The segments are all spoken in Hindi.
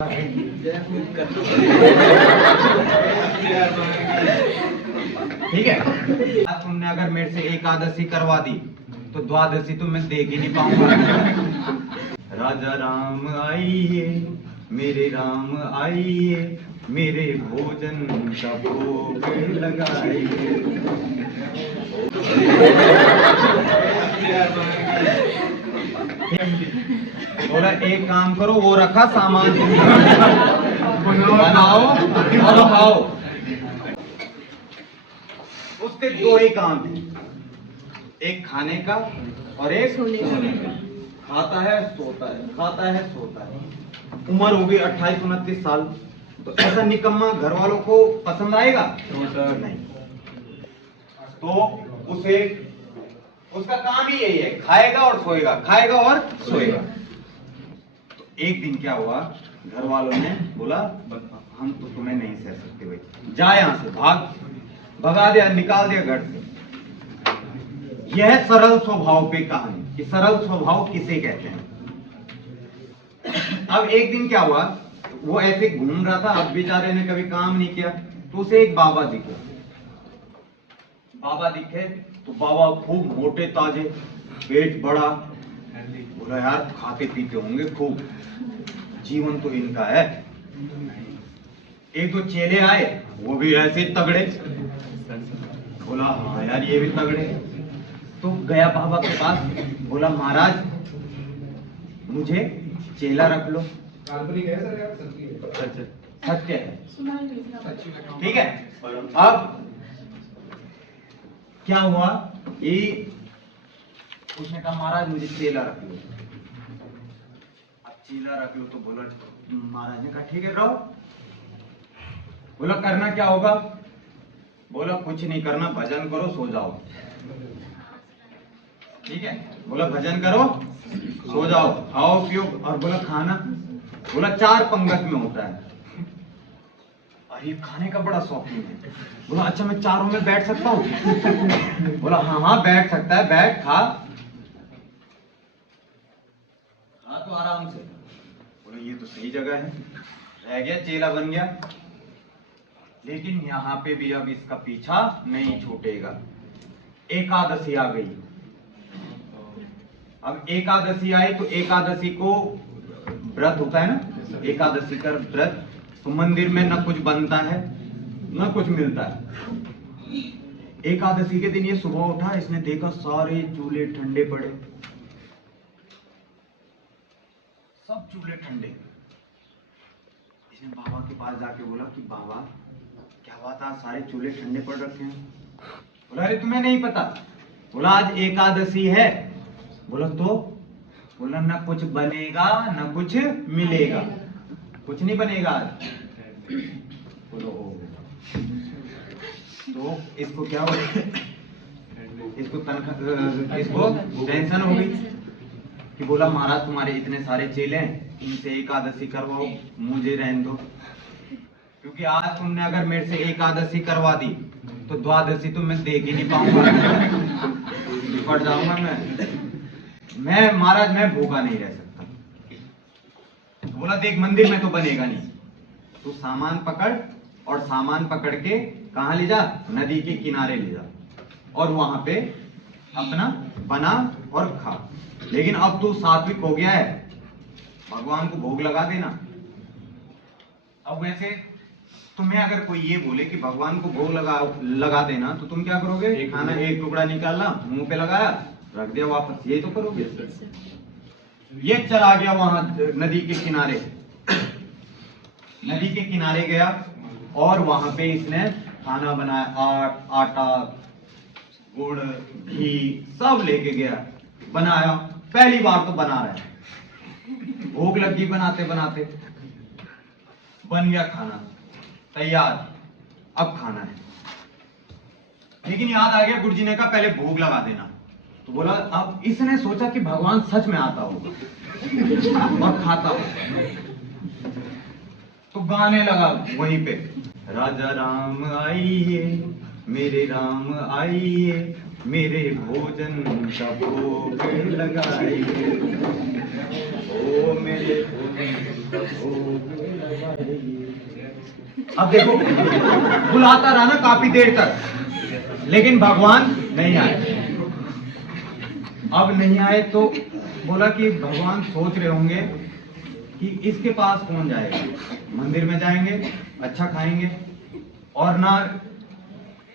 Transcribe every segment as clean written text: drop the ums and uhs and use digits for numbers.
ठीक है। आज तुमने अगर मेरे से एकादशी करवा दी तो द्वादशी तो मैं देख ही नहीं पाऊंगा। राजा राम आइए, मेरे राम आइए, मेरे भोजन का भोग लगाइए। बोला एक काम करो, वो रखा सामान बनाओ और खाओ। उसके दो ही काम है, एक खाने का और एक सोने का। खाता है सोता है, खाता है सोता है। उम्र होगी 28-29 साल, तो ऐसा निकम्मा घर वालों को पसंद आएगा? नहीं। तो उसे उसका काम ही यही है, खाएगा और सोएगा, खाएगा और सोएगा। तो एक दिन क्या हुआ, घर वालों ने बोला हम तो तुम्हें नहीं सह सकते भाई, जा यहां से, भगा दिया, निकाल दिया घर से। यह सरल स्वभाव पे कहानी कि सरल स्वभाव किसे कहते हैं। अब एक दिन क्या हुआ, वो ऐसे घूम रहा था, अब बेचारे ने कभी काम नहीं किया, तो उसे एक बाबा दिखे। बाबा दिखे तो बाबा खूब मोटे ताजे, पेट बड़ा। बोला यार खाते पीते होंगे खूब, जीवन तो इनका है। एक दो चेले आए, वो भी ऐसे तगड़े। बोला हाँ यार ये भी तगड़े। तो गया बाबा के पास, बोला महाराज मुझे चेला रख लो। काल्पनिक है सर यार, सत्य है, ठीक है। अब क्या हुआ, ये उसने कहा महाराज मुझे चेला रख लो। अब चेला रख लो तो बोला, महाराज ने कहा ठीक है रहो। बोला करना क्या होगा? बोला कुछ नहीं करना, भजन करो सो जाओ। ठीक है, बोला भजन करो सो जाओ, खाओ पियो। और बोला खाना? बोला 4 पंगत में होता है। अरे खाने का बड़ा शौकीन है। बोला अच्छा मैं चारों में बैठ सकता हूँ? बोला हाँ हाँ बैठ सकता है, बैठ खा तो आराम से। बोला ये तो सही जगह है, रह गया चेला बन गया। लेकिन यहाँ पे भी अब इसका पीछा नहीं छूटेगा। एकादशी आ गई। अब एकादशी आई तो एकादशी को व्रत होता है ना, एकादशी का व्रत, तो मंदिर में न कुछ बनता है न कुछ मिलता है। एकादशी के दिन ये सुबह उठा, इसने देखा सारे चूल्हे ठंडे पड़े, सब चूल्हे ठंडे। इसने बाबा के पास जाके बोला कि बाबा क्या बात, आज सारे चूल्हे ठंडे पड़ रखे हैं। बोला अरे तुम्हें नहीं पता? बोला आज एकादशी है। बोला तो? बोला ना कुछ बनेगा ना कुछ मिलेगा, कुछ नहीं बनेगा आज। बोलो तो इसको क्या हो, इसको तनख्वाह, इसको टेंशन हो गई कि बोला महाराज तुम्हारे इतने सारे चेले हैं, इनसे एकादशी करवाओ, मुझे रहने दो। क्योंकि आज तुमने अगर मेरे से एकादशी करवा दी तो द्वादशी तो मैं देख ही नहीं पाऊंगा, निपट जाऊंगा मैं महाराज मैं भूखा नहीं रह सकता। बोला देख मंदिर में तो बनेगा नहीं, तू सामान पकड़ और सामान पकड़ के कहाँ ले जा, नदी के किनारे ले जा और वहां पे अपना बना और खा। लेकिन अब तू सात्विक हो गया है, भगवान को भोग लगा देना। अब वैसे तुम्हें अगर कोई ये बोले कि भगवान को भोग लगा देना तो तुम क्या करोगे? खाना एक टुकड़ा निकालना, मुंह पे लगाया, रख दिया वापस, यही तो करोगे। ये चला गया वहां नदी के किनारे, नदी के किनारे गया और वहां पे इसने खाना बनाया, आटा गुड़ घी सब लेके गया, बनाया। पहली बार तो बना रहा है, भूख लगी बनाते बनाते, बन गया खाना तैयार, अब खाना है। लेकिन याद आ गया गुरुजी ने कहा पहले भोग लगा देना। तो बोला, अब इसने सोचा कि भगवान सच में आता होगा और खाता होगा, तो गाने लगा वहीं पे, राजा राम आइए, मेरे राम आइए, मेरे भोजन का भोग लगाइए, ओ मेरे भोजन का भोग अब देखो बुलाता रहा ना काफी देर तक, लेकिन भगवान नहीं आए। अब नहीं आए तो बोला कि भगवान सोच रहे होंगे कि इसके पास कौन जाएगा, मंदिर में जाएंगे, अच्छा खाएंगे, और ना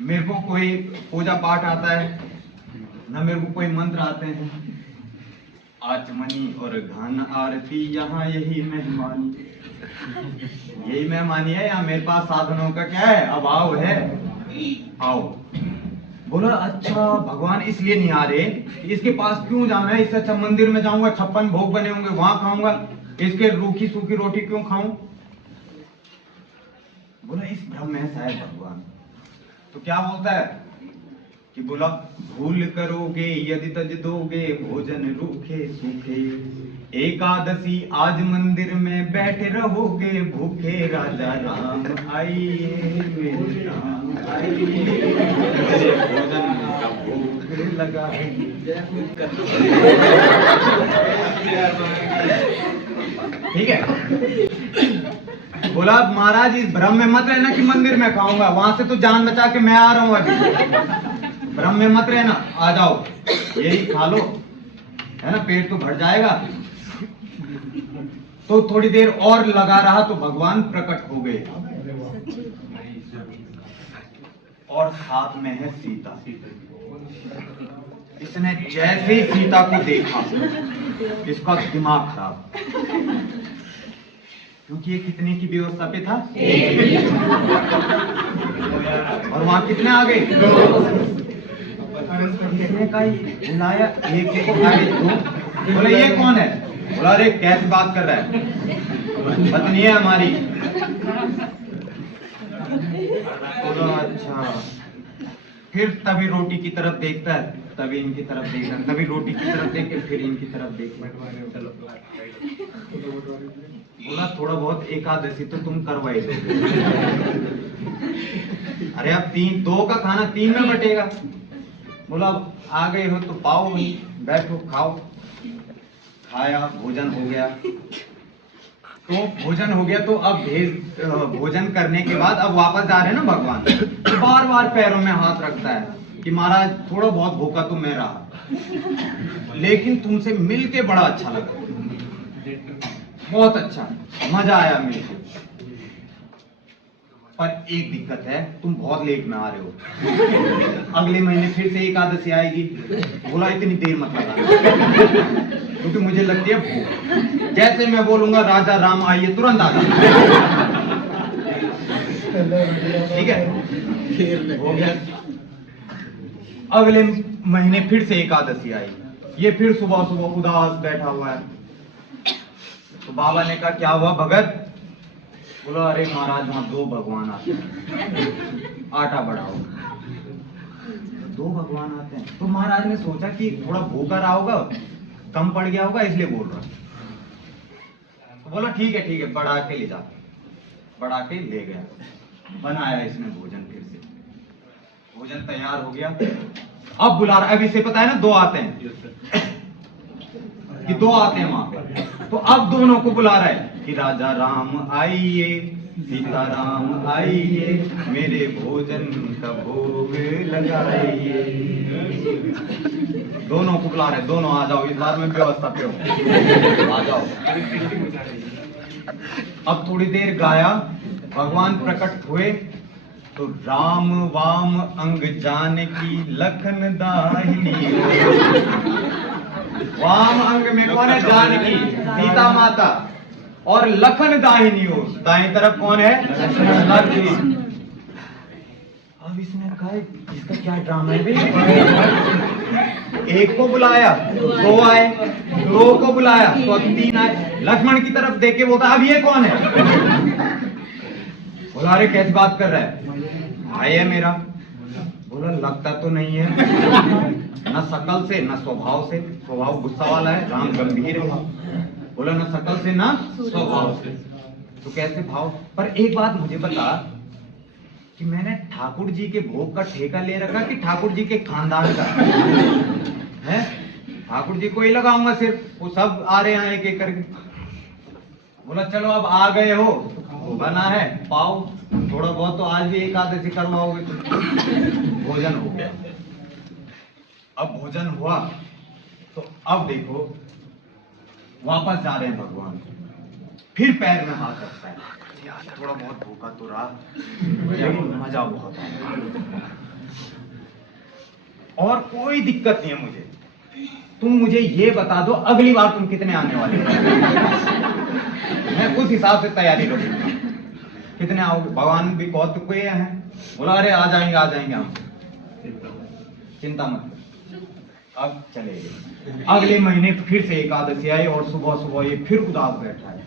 मेरे को कोई पूजा पाठ आता है, ना मेरे को कोई मंत्र आते हैं। आचमनी और घन आरती यहाँ यही मेहमानी, यही मेहमानी है। यहाँ मेरे पास साधनों का क्या है, अभाव है, आओ। बोला अच्छा भगवान इसलिए नहीं आ रहे, इसके पास क्यों जाना है, इससे अच्छा मंदिर में जाऊंगा, 56 भोग बने होंगे वहां खाऊंगा, इसके रूखी सूखी रोटी क्यों खाऊं। बोला इस भ्रम में शायद भगवान। तो क्या बोलता है कि बोला भूल करोगे यदि तज दोगे भोजन रूखे सूखे, एकादशी आज मंदिर में बैठे रहोगे भूखे, राजा राम आइए मेरे राम आइए, भोजन का भोग लगा है। ठीक है। बोला महाराज इस भ्रम में मत रहना कि मंदिर में खाऊंगा, वहां से तो जान बचा के मैं आ रहा हूं अभी। भ्रम में मत रहना, आ जाओ यही खा लो, है ना, पेट तो भर जाएगा। तो थोड़ी देर और लगा रहा तो भगवान प्रकट हो गए, और साथ में है सीता। इसने जैसे ही सीता को देखा इसका दिमाग खराब, क्योंकि ये कितने की व्यवस्था पे था, और वहां कितने आ गए, कितने का ही बुलाया, एक को आगे दो। बोले ये कौन है, बोला अरे कैसे बात कर रहा है, पत्नी है हमारी। बोला अच्छा। फिर तभी रोटी की तरफ देखता है, तभी इनकी तरफ देखता है, तभी रोटी की तरफ देख के फिर इनकी तरफ देखता है। बोला थोड़ा बहुत एकादशी तो तुम करवाई दो। अरे अब 2 का खाना 3 में बटेगा। बोला आ गए हो तो पाओ, बैठो खाओ। खाया, भोजन हो गया। तो भोजन हो गया तो अब भोजन करने के बाद अब वापस जा रहे हैं ना भगवान, तो बार बार पैरों में हाथ रखता है कि महाराज थोड़ा बहुत भूखा तो मैं रहा, लेकिन तुमसे मिलके बड़ा अच्छा लगा, बहुत अच्छा, मजा आया मिलके। पर एक दिक्कत है, तुम बहुत लेट में आ रहे हो, अगले महीने फिर से एकादशी आएगी। बोला इतनी देर मत लगा, क्योंकि मुझे लगती है भूख। जैसे मैं बोलूंगा राजा राम आइए, तुरंत आ जाओ। ठीक है, हो गया। अगले महीने फिर से एकादशी आई, ये फिर सुबह सुबह उदास बैठा हुआ है। तो बाबा ने कहा क्या हुआ भगत। बोला अरे महाराज वहां 2 भगवान आते हैं, आटा बढ़ाओ। 2 भगवान आते हैं। तो महाराज ने सोचा कि थोड़ा भूखा रहा होगा, कम पड़ गया होगा, इसलिए बोल रहा। तो बोला ठीक है बढ़ा के ले जाते। बढ़ा के ले गया, बनाया इसने भोजन। फिर से भोजन तैयार हो गया। अब बुला रहा, अब इसे पता है ना 2 आते हैं, कि 2 आते हैं वहां पे। तो अब दोनों को बुला रहा है कि राजा राम आइए, सीता राम आइए, मेरे भोजन का भोग लगाइए। दोनों को बुला रहे, दोनों आ जाओ, इस बार में व्यवस्था पे हो, आ जाओ। अब थोड़ी देर गाया, भगवान प्रकट हुए। तो राम वाम अंग जानकी लखन दाहिनी। वाम अंग में कौन है, जानकी सीता माता, और लखन दाहिनी ओर, दाएं तरफ कौन है, लक्ष्मण। अब इसने कहा इसका क्या ड्रामा है भाई, एक को बुलाया 2 आए, 2 को बुलाया तो 3 आए। लक्ष्मण की तरफ देख के बोलता अब ये कौन है। बोला अरे कैसी बात कर रहा है, भाई है मेरा। बोला लगता तो नहीं है, न शकल से न स्वभाव से, स्वभाव गुस्सा वाला है, राम गंभीर है। बोला न शकल से न स्वभाव से, तो कैसे भाव। पर एक बात मुझे बता कि मैंने ठाकुर जी के भोग का ठेका ले रखा कि ठाकुर जी के खानदान का है। ठाकुर जी को ही लगाऊंगा सिर्फ, वो सब आ रहे हैं एक एक करके। बोला चलो अब आ गए हो होगा ना है पाओ, थोड़ा बहुत तो आज भी एकादशी करवाओगे तुम। भोजन हो गया, अब भोजन हुआ तो अब देखो वापस जा रहे हैं भगवान, फिर पैर में हाथ रखता है, यार थोड़ा बहुत भूखा तो रहा लेकिन मजा बहुत आया और कोई दिक्कत नहीं है मुझे, तुम मुझे ये बता दो अगली बार तुम कितने आने वाले हो, मैं उस हिसाब से तैयारी करूंगा। कितने आओगे? भगवान भी बहुत कोई हैं, बोला अरे आ जाएंगे हम, चिंता मत कर। अब चले गए, अगले महीने फिर से एकादशी आई और सुबह सुबह ये फिर उदास बैठा है।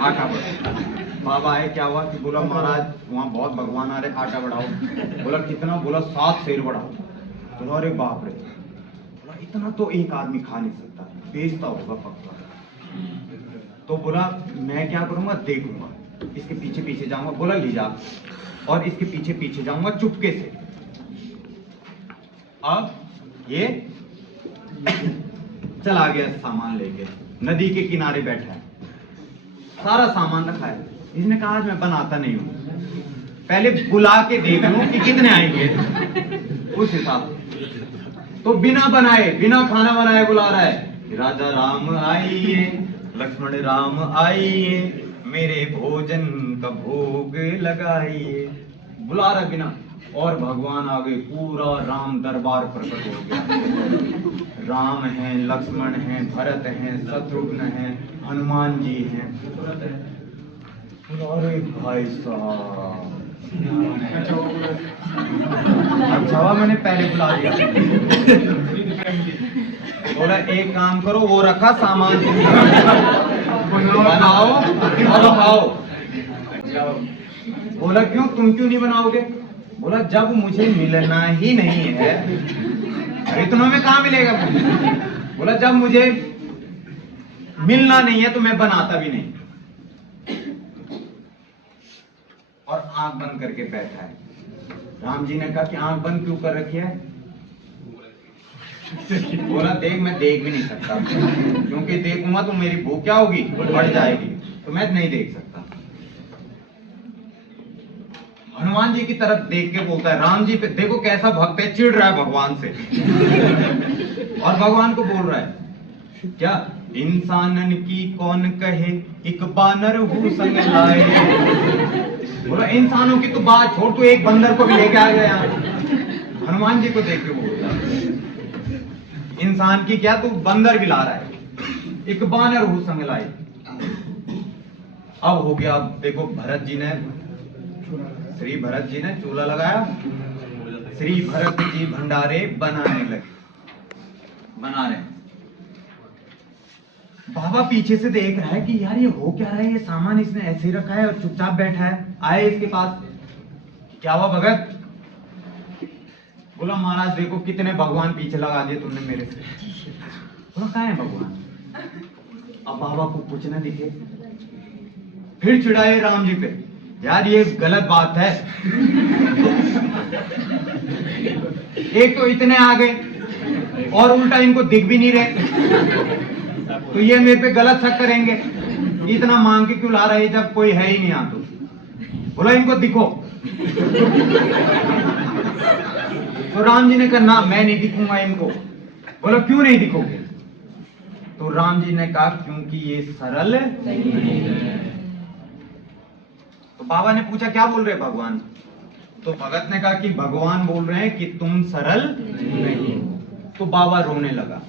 आटा बढ़ाओ, बाबा आए, क्या हुआ? कि बोला महाराज वहाँ बहुत भगवान आ रहे, आटा बढ़ाओ। बोला कितना? बोला 7 सेर बढ़ाओ। बोला अरे बाप रे, बोला इतना तो एक आदमी खा नहीं सकता, बेचता होगा पक्का। तो बोला मैं क्या करूंगा, देखूंगा, इसके पीछे पीछे जाऊंगा। बोला ले जा, और इसके पीछे पीछे जाऊंगा चुपके से। अब ये चला गया सामान लेके, नदी के किनारे बैठा है, सारा सामान रखा है। इसने कहा आज मैं बनाता नहीं हूं, पहले बुला के देख लूं कि कितने आएंगे उस हिसाब। तो बिना बनाए, बिना खाना बनाए बुला रहा है, राजा राम आइए, लक्ष्मण राम आइए, मेरे भोजन का भोग लगाइए, बुला रहा बिना। और भगवान आ गए, पूरा राम दरबार प्रकट हो गया। राम हैं, लक्ष्मण हैं, भरत हैं, शत्रुघ्न हैं, हनुमान जी हैं। अरे भाई साहब, अच्छा मैंने पहले बुला दिया। बोला एक काम करो, वो रखा सामान बनाओ और खाओ। बोला क्यों, तुम क्यों नहीं बनाओगे? बोला जब मुझे मिलना ही नहीं है, इतनों में कहाँ मिलेगा मुझे? बोला जब मुझे मिलना नहीं है तो मैं बनाता भी नहीं। और आंख बंद करके बैठा है। राम जी ने कहा कि आंख बंद क्यों कर रखी है? बोला देख, मैं देख भी नहीं सकता, क्योंकि देखूंगा तो मेरी भूख क्या होगी, बढ़ जाएगी, तो मैं नहीं देख सकता। हनुमान जी की तरफ देख के बोलता है, राम जी पे देखो कैसा भक्त है, चिढ़ रहा है भगवान से। और भगवान को बोल रहा है क्या, इंसानन की कौन कहे, एक बानर हूँ संग लाए। बोला इंसानों की तो बात छोड़, तू एक बंदर को भी लेके आ गया। हनुमान जी को देख के बोलता है, इंसान की क्या, तू बंदर भी ला रहा है, एक बानर हूँ संग लाए। अब हो गया, अब देखो भरत जी ने, श्री भरत जी ने चूल्हा लगाया, श्री भरत जी भंडारे बनाने लगे, बना रहे। बाबा पीछे से देख रहा है कि यार ये हो क्या रहा है, ये सामान इसने ऐसे ही रखा है और चुपचाप बैठा है। आए इसके पास, क्या हुआ भगत? बोला महाराज देखो कितने भगवान पीछे लगा दिए तुमने मेरे से। बोला कहाँ है भगवान? अब बाबा को कुछ न दिखे, फिर चिढ़ाए राम जी पे, यार ये गलत बात है। एक तो इतने आ गए और उल्टा इनको दिख भी नहीं रहे, तो ये मेरे पे गलत शक करेंगे, इतना मांग के क्यों ला रहे हैं जब कोई है ही नहीं यहाँ। तो बोला इनको दिखो। तो राम जी ने कहा ना, मैं नहीं दिखूंगा इनको। बोला क्यों नहीं दिखोगे? तो राम जी ने कहा क्योंकि ये सरल नहीं है। तो बाबा ने पूछा क्या बोल रहे भगवान? तो भगत ने कहा कि भगवान बोल रहे हैं कि तुम सरल नहीं हो। तो बाबा रोने लगा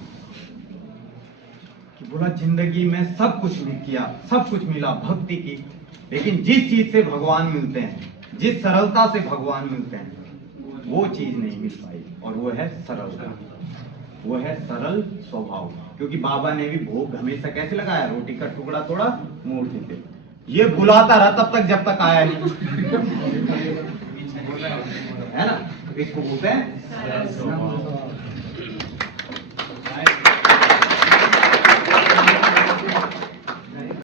कि बोला जिंदगी में सब कुछ किया, सब कुछ मिला, भक्ति की, लेकिन जिस चीज से भगवान मिलते हैं, जिस सरलता से भगवान मिलते हैं, वो चीज नहीं मिल पाई, और वो है सरलता, वो है सरल स्वभाव। क्योंकि बाबा ने भी भोग हमेशा कैसे लगाया, रोटी का टुकड़ा तोड़ा मूर्ति पे, ये बुलाता रहा तब तक जब तक आया नहीं, है ना? इसको बोलते हैं